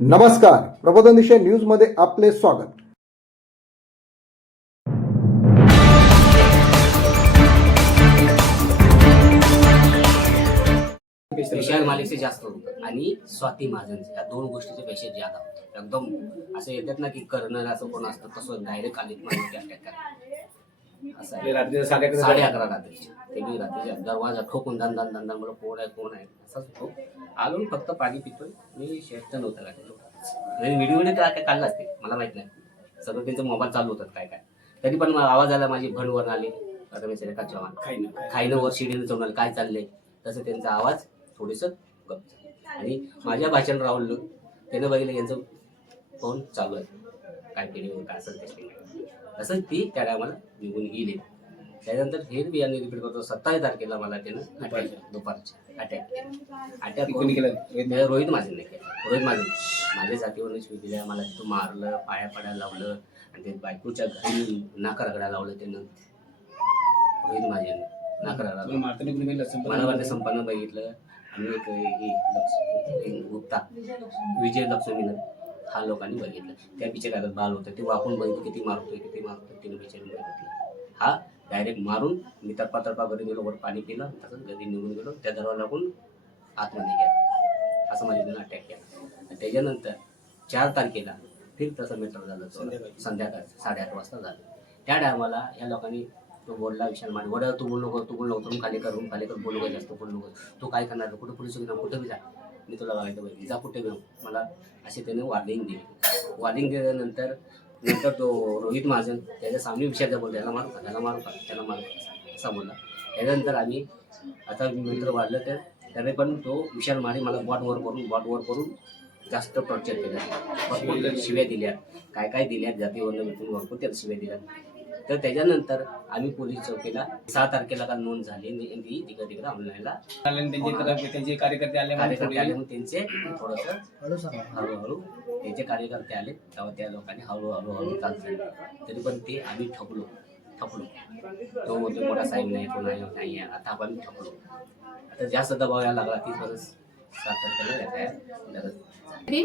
नमस्कार. प्रबोधन दिशा न्यूजमध्ये आपले स्वागत. विशाल मालिकचे जास्त होतं आणि स्वाती महाजनचे या दोन गोष्टीचे पेशंट ज्यादा होते एकदम असं येतात ना की करणं असं कोण असतं तसं डायरेक्ट आले अटॅक असं रात्री साडे अकरा साडे अकरा रात्रीचे. ते बी रात्रीच्या दरवाजा ठोकून दन दन दन दन मला कोण आहे कोण आहे? असंच होतो. आलो मी फक्त पाणी पितोय. मी शेत नव्हतं घातलो व्हिडिओ व्हिडिओ काय काय काढला असते? मला माहीत नाही. सगळं त्यांचं मोबाईल चालू होतात काय काय. तरी पण मला आवाज आला माझी भणवर आली. रमेश रेखा चव्हाण काही ना खाईनं वर शिडीनं आलं, काय चाललंय? तसं त्यांचा आवाज थोडस. आणि माझ्या भाषण राहुल त्यानं बघितलं यांचं फोन चालू आहे. काय केली काय असेल तसंच ती त्या टायमाला निघून गेली. त्यानंतर हे बी यांनी रिपीट करतो सत्तावीस तारखेला मला त्यानं अटॅक दुपारच्या. अटॅक अटॅक कोणी केलं रोहित माझे नाही केलं रोहित माझे माझ्या जातीवरून शिवी दिल्या मला तिथं मारलं पाया पडायला लावलं आणि ते बायकोच्या घरी नाका रगडायला लावलं त्यानं. रोहित माझे नाका रगडायला तुम्ही मारताना कोणी केलं संपर्क मला वाटतं संपन्न बघितलं. आणि एक गुप्ता. विजय लक्ष्मीनं हा लोकांनी बघितलं. त्या बिचाऱ्याला बाल होतं. ते वाकून बघितलं किती मारतोय किती मारतोय. तिने बिचारीने बघितलं. हा डायरेक्ट मारून मी तरपा तरपा घरी गेलो वर पाणी पिलं तसंच घरी निघून गेलो. त्या दरवाजा लागून आतमध्ये गेला असं माझ्या त्यानं अटॅक केला. आणि त्याच्यानंतर चार तारखेला फिर तसं मेटर झालं. संध्याकाळी. साडेआठ वाजता झालं. त्या टायमाला या लोकांनी तो बोलला विशाल माने वडा तू बोलू नको तू बोलू नको तुम्ही खाली कर रूम खाली कर बोलू नको जास्त बोलू नको. तू काय करणार? कुठे पोलीस कुठे बी जा. मी तुला बघायचं पाहिजे जा कुठे घेऊ मला असे त्याने वॉर्निंग दिली. वॉर्निंग दिल्यानंतर नंतर तो रोहित महाजन त्याच्या सामने विषयाचा बोल त्याला मारू का? त्याला मारू का? त्याला मारू का? असा बोलला. त्याच्यानंतर आम्ही आता मित्र वाढलं तर त्याने पण तो विशाल माने मला बॉटवर करून बॉटवर करून जास्त टॉर्चर केलं. शिव्या दिल्या. काय काय दिल्या? जातीवरनं भेटून भरपूर त्याला शिव्या दिल्या. तर त्याच्यानंतर आम्ही पोलीस चौकीला सहा तारखेला का नोंद झाली ती तिकडे तिकडे आणि त्यांचे कार्यकर्ते आले कार्यकर्ते आले मग त्यांचे थोडस हळूहळू त्यांचे कार्यकर्ते आले तेव्हा त्या लोकांनी हळूहळू हळू चालत तरी पण ते आम्ही ठपलो ठपलो. तो बोलतो मोठा साहेब नाही तो नाही नाही आहे. आता आपण ठपलो. आता जास्त दबाव यायला लागला ती परत सात तारखेला येत आहे.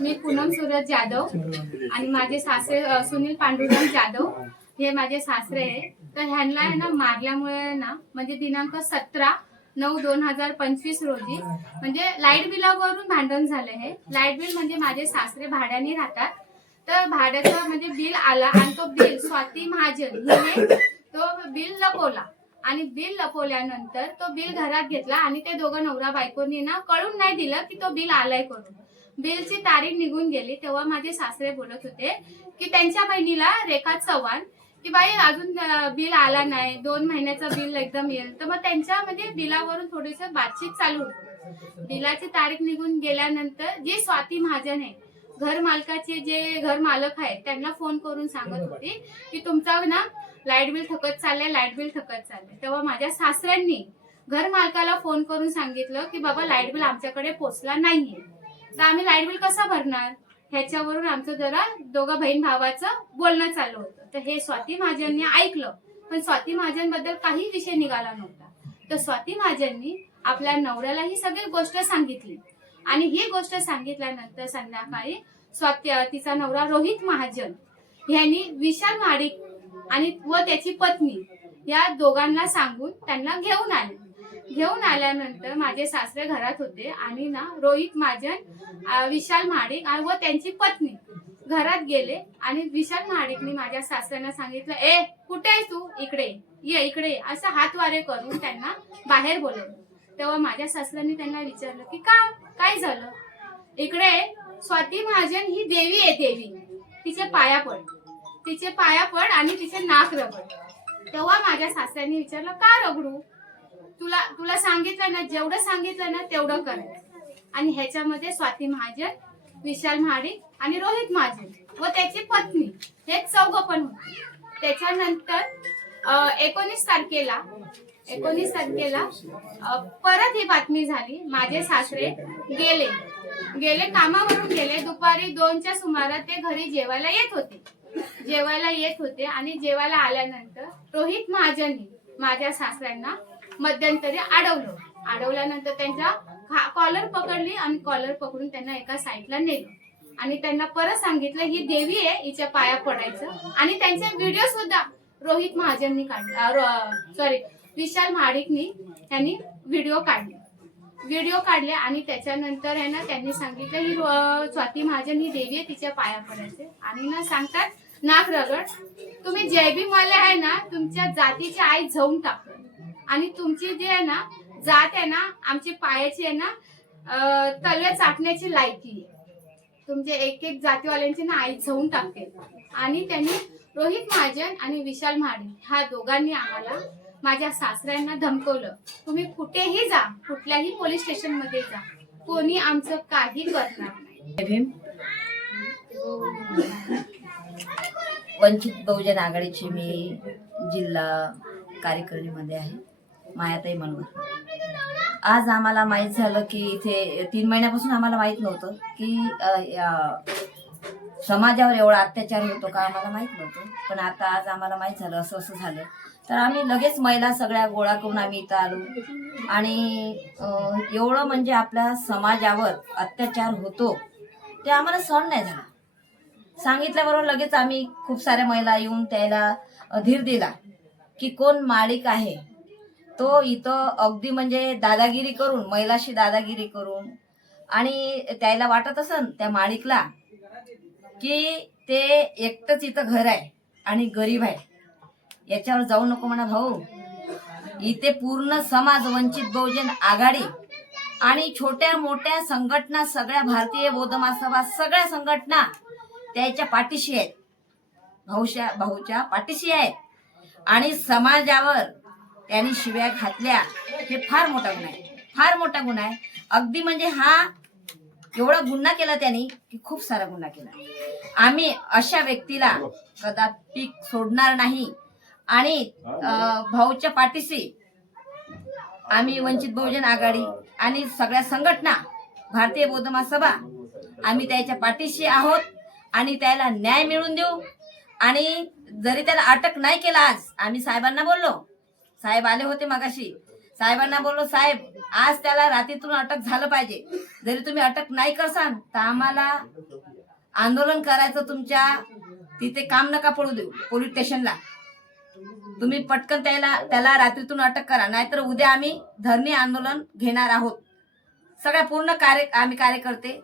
मी पूनम सूरज जाधव आणि माझे सासरे अ, सुनील पांडुरंग जाधव हे माझे सासरे आहे तर ह्यांना आहे ना मारल्यामुळे ना म्हणजे दिनांक सतरा नऊ दोन हजार पंचवीस रोजी म्हणजे लाइट बिलावरून भांडण झालं हे. लाइट बिल म्हणजे माझे सासरे भाड्याने राहतात. तर भाड्याचं म्हणजे बिल आला आणि तो बिल स्वाती महाजन हिने तो बिल लपवला. आणि बिल लपवल्यानंतर तो बिल घरात घेतला आणि ते दोघं नवरा बायकोनी ना कळून नाही दिलं की तो बिल आलाय करून बिलची तारीख निघून गेली तेव्हा माझे सासरे बोलत होते की त्यांच्या बहिणीला रेखा चव्हाण की बाई अजून बिल आला नाही. दोन महिन्याचा बिल एकदम येईल. तर मग त्यांच्यामध्ये बिलावरून थोडस बातचीत चालू होती. बिलाची तारीख निघून गेल्यानंतर जे स्वाती महाजन आहे घर मालकाचे जे घर मालक आहेत त्यांना फोन करून सांगत होती की तुमचा ना लाइट बिल थकत चाललंय लाइट बिल थकत चाललंय. तेव्हा माझ्या सासऱ्यांनी घर मालकाला फोन करून सांगितलं की बाबा लाइट बिल आमच्याकडे पोचला नाहीये. तर आम्ही लाइट बिल कसं भरणार? ह्याच्यावरून आमचं जरा दोघं बहीण भावाचं बोलणं चालू होतं. तर हे स्वाती महाजननी ऐकलं. पण स्वाती महाजनबद्दल काही विषय निघाला नव्हता. तर स्वाती महाजननी आपल्या नवऱ्याला ही सगळी गोष्ट सांगितली. आणि ही गोष्ट सांगितल्यानंतर संध्याकाळी स्वाती तिचा नवरा रोहित महाजन यांनी विशाल माडिक आणि व त्याची पत्नी या दोघांना सांगून त्यांना घेऊन आले. घेऊन आल्यानंतर माझे सासरे घरात होते आणि ना रोहित महाजन विशाल माडिक आणि व त्यांची पत्नी घरात गेले आणि विशाल महाडिकनी माझ्या सासऱ्यांना सांगितलं ए कुठे आहे तू? इकडे. ये इकडे. असं हात वारे करून त्यांना बाहेर बोलवलं. तेव्हा माझ्या सासऱ्यांनी त्यांना विचारलं की का? काय झालं? इकडे स्वाती महाजन ही देवी आहे देवी. तिचे पाया पड. तिचे पाया पड आणि तिचे नाक रगड. तेव्हा माझ्या सासऱ्यांनी विचारलं का रगडू? तुला तुला सांगितलं ना जेवढं सांगितलं ना तेवढं कर. आणि ह्याच्यामध्ये स्वाती महाजन विशाल महाडिक आणि रोहित महाजन व त्याची पत्नी. हे चौघ पण होते. त्याच्यानंतर एकोणीस तारखेला एकोणीस तारखेला परत ही बातमी झाली. माझे सासरे गेले. गेले कामावरून गेले. दुपारी दोनच्या सुमारात ते घरी जेवायला येत होते. जेवायला येत होते आणि जेवायला आल्यानंतर रोहित महाजननी माझ्या सासऱ्यांना मध्यंतरी अडवलं. अडवल्यानंतर त्यांच्या कॉलर पकडली आणि कॉलर पकडून त्यांना एका साईडला नेलं. आणि त्यांना परत सांगितलं ही देवी आहे हिच्या पाया पडायचं. आणि त्यांचे व्हिडिओ सुद्धा रोहित महाजननी काढला सॉरी विशाल महाडिकनी त्यांनी व्हिडिओ काढले. व्हिडिओ काढले आणि त्याच्यानंतर आहे ना त्यांनी सांगितलं ही स्वाती महाजन ही देवी आहे तिच्या पाया पडायचे. आणि ना सांगतात नाक रगड तुम्ही जयबी मला आहे ना तुमच्या जातीची आई जाऊन टाकतो आणि तुमची जी आहे ना जात आहे ना आमची पायाची आहे ना तलव्या चाटण्याची लायकी तुमचे एक एक जातीवाल्यांची ना आई झवून टाकते. आणि त्यांनी रोहित महाजन आणि विशाल महाडिक ह्या दोघांनी आम्हाला माझ्या सासऱ्यांना धमकवलं. तुम्ही कुठेही जा कुठल्याही पोलीस स्टेशनमध्ये जा. कोणी आमचं काही करणार नाही. वंचित बहुजन आघाडीची मी जिल्हा कार्यकारिणीमध्ये आहे. मायाताई मनवर आज आम्हाला माहीत झालं की इथे तीन महिन्यापासून आम्हाला माहीत नव्हतं की समाजावर एवढा अत्याचार होतो का आम्हाला माहीत नव्हतं. पण आता आज आम्हाला माहीत झालं असं असं झालं. तर आम्ही लगेच महिला सगळ्या गोळा करून आम्ही इथं आलो. आणि एवढं म्हणजे आपल्या समाजावर अत्याचार होतो ते आम्हाला सहन नाही झाला. सांगितल्याबरोबर लगेच आम्ही खूप साऱ्या महिला येऊन त्याला धीर दिला की कोण मालिक आहे? तो इथं अगदी म्हणजे दादागिरी करून महिलाशी दादागिरी करून आणि त्याला वाटत असन त्या माळिकला की ते एकटंच इथं घर आहे आणि गरीब आहे. याच्यावर जाऊ नको म्हणा भाऊ. इथे पूर्ण समाज वंचित बहुजन आघाडी आणि छोट्या मोठ्या संघटना सगळ्या भारतीय बौद्ध महासभा सगळ्या संघटना त्याच्या पाठीशी आहेत. भाऊच्या भाऊच्या पाठीशी आहेत. आणि समाजावर त्यांनी शिव्या घातल्या. हे फार मोठा गुन्हा आहे. फार मोठा गुन्हा आहे. अगदी म्हणजे हा एवढा गुन्हा केला त्यांनी की खूप सारा गुन्हा केला. आम्ही अशा व्यक्तीला कदापि सोडणार नाही. आणि भाऊच्या पाठीशी आम्ही वंचित बहुजन आघाडी आणि सगळ्या संघटना भारतीय बौद्ध महासभा आम्ही त्याच्या पाठीशी आहोत आणि त्याला न्याय मिळवून देऊ. आणि जरी त्याला अटक नाही केला आज आम्ही साहेबांना बोललो साहेब आले होते मगाशी. साहेबांना बोललो साहेब आज त्याला रात्रीतून अटक झालं पाहिजे. जरी तुम्ही अटक नाही करसान तर आम्हाला आंदोलन करायचं तुमच्या तिथे काम नका पडू देऊ पोलीस स्टेशनला. तुम्ही पटकन त्याला त्याला रात्रीतून अटक करा नाहीतर उद्या आम्ही धरणे आंदोलन घेणार आहोत. सगळ्या पूर्ण कार्य आम्ही कार्यकर्ते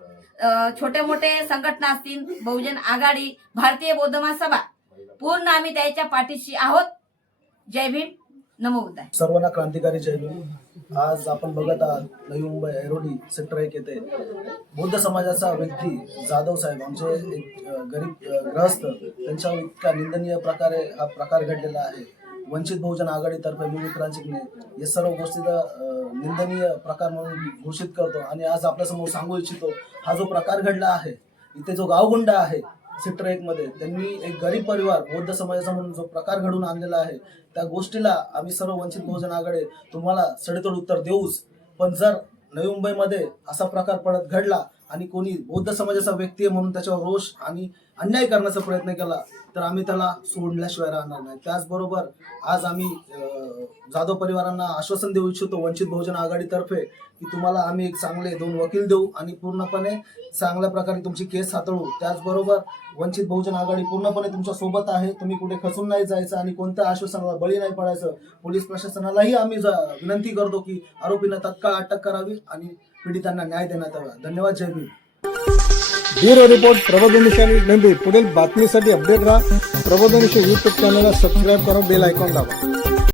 छोटे मोठे संघटना असतील बहुजन आघाडी भारतीय बौद्ध महासभा पूर्ण आम्ही त्याच्या पाठीशी आहोत. जय भीम. नमो सर्वांना क्रांतिकारी जय आज आपण बघत आहात नवी मुंबई ऐरोली सेक्टर एक येथे बौद्ध समाजाचा व्यक्ती जाधव साहेब आमचे एक गरीब ग्रहस्थ त्यांच्यावर इतका निंदनीय प्रकारे हा प्रकार घडलेला आहे. वंचित बहुजन आघाडीतर्फे मी विक्रांत या हे सर्व गोष्टीचा निंदनीय प्रकार म्हणून घोषित करतो. आणि आज आपल्यासमोर सांगू इच्छितो हा जो प्रकार घडला आहे इथे जो गावगुंडा आहे सेक्टर एक मध्ये. त्यांनी एक गरीब परिवार बौद्ध समाजाचा म्हणून जो प्रकार घडून आणलेला आहे त्या गोष्टीला आम्ही सर्व वंचित बहुजन आघाडी तुम्हाला सडेतोड उत्तर देऊच. पण जर नवी मुंबईमध्ये असा प्रकार पडत घडला आणि कोणी बौद्ध समाजाचा व्यक्ती आहे म्हणून त्याच्यावर रोष आणि अन्याय करण्याचा प्रयत्न केला तर आम्ही त्याला सोडल्याशिवाय राहणार नाही. त्याचबरोबर आज आम्ही जाधव परिवारांना आश्वासन देऊ इच्छितो वंचित बहुजन आघाडीतर्फे की तुम्हाला आम्ही एक चांगले दोन वकील देऊ आणि पूर्णपणे चांगल्या प्रकारे तुमची केस हाताळू. त्याचबरोबर वंचित बहुजन आघाडी पूर्णपणे तुमच्यासोबत आहे. तुम्ही कुठे खचून नाही जायचं आणि कोणत्या आश्वासनाला बळी नाही पडायचं पोलीस प्रशासनालाही आम्ही जा- विनंती करतो की आरोपींना तत्काळ अटक करावी आणि पीडितांना न्याय देण्यात यावा. धन्यवाद. जय भीम. ब्युरो रिपोर्ट प्रबोधन नंदी. पुढील बातमीसाठी अपडेट राहा. प्रबोधनिशा यूट्यूब चॅनलला सबस्क्राईब करा बेल आयकॉन दाबा.